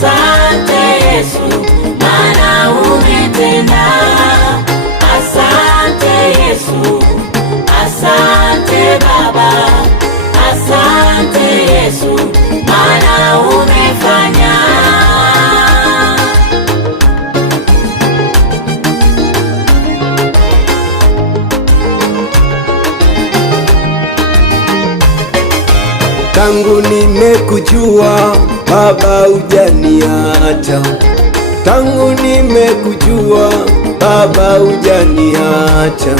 asante Yesu, maana umetenda. Asante Yesu, asante Baba, asante Yesu, maana umefanya. Tangu nimekujua Baba hujaniacha, tangu nimekujua Baba hujaniacha.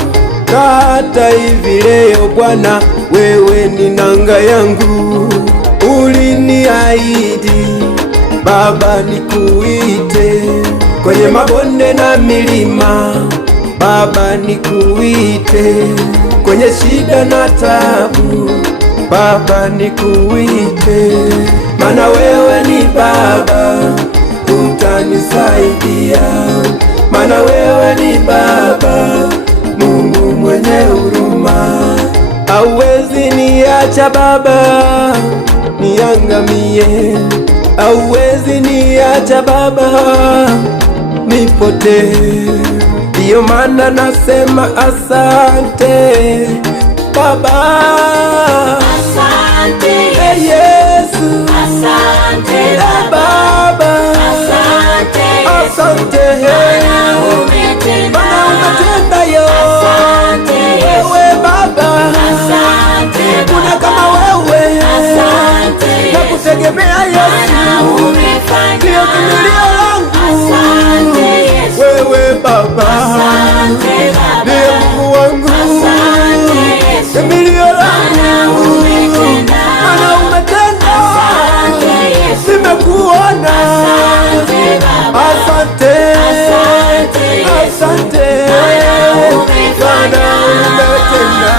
Na hata hivi leo Bwana, wewe ni nanga yangu. Uliniahidi Baba nikuite kwenye mabonde na milima, Baba nikuite kwenye shida na tabu, Baba nikuite, mana wewe ni Baba, utanisaidia. Mana wewe ni Baba, Mungu mwenye huruma. Hauwezi niacha Baba niangamie, hauwezi niacha Baba nipotee. Ndiyo maana nasema asante Baba. Asante Yesu, asante Baba, asante asante maana umetenda. Maana umetenda yo. Asante Yesu, wewe Baba, asante kuna Baba, kama wewe. asante na Yesu, kutegemea maana Yesu, umefanya. ndio kimbilio langu. Asante Yesu, wewe Baba, asante Baba, ndiye Mungu wangu. asante Yesu, kimbilio langu. maana umetenda. Maana umetenda. Asante Yesu, nimekuona. asante Baba, Asante, asante Yesu, asante, maana umefanya. maana umetenda.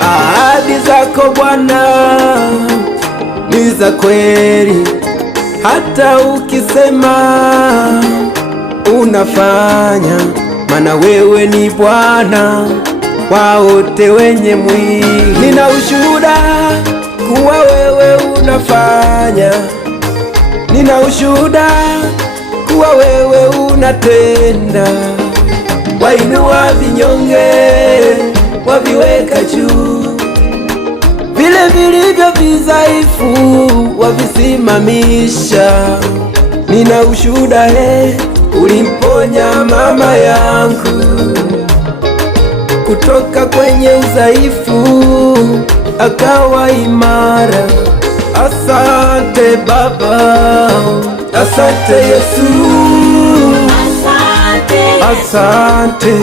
Ahadi zako Bwana ni za kweli, hata ukisema unafanya. Mana wewe ni Bwana wa wote wenye mwili. Nina ushuhuda kuwa wewe unafanya, nina ushuhuda kuwa wewe unatenda. Wainua vinyonge waviweka juu, vile vilivyo vidhaifu wavisimamisha. Nina ushuhuda ulimponya mama yangu kutoka kwenye udhaifu akawa imara. Asante Baba, asante Yesu, asante, Asante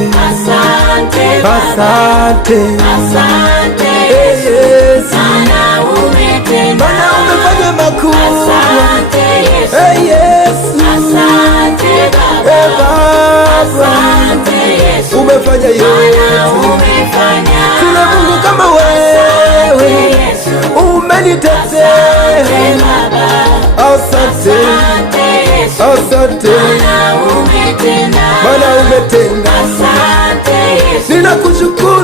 Baba, asante, asante Yesu, maana umetenda. maana umefanya makubwa. Asante Yesu, Yesu, asante Baba, Baba, asante Yesu, umefanya maana yote. umefanya. Sina Mungu kama wewe, Yesu, umenitetea. asante Baba, Asante, asante Yesu, asante, maana umetenda. maana umetenda. Asante Yesu, Ninakushukuru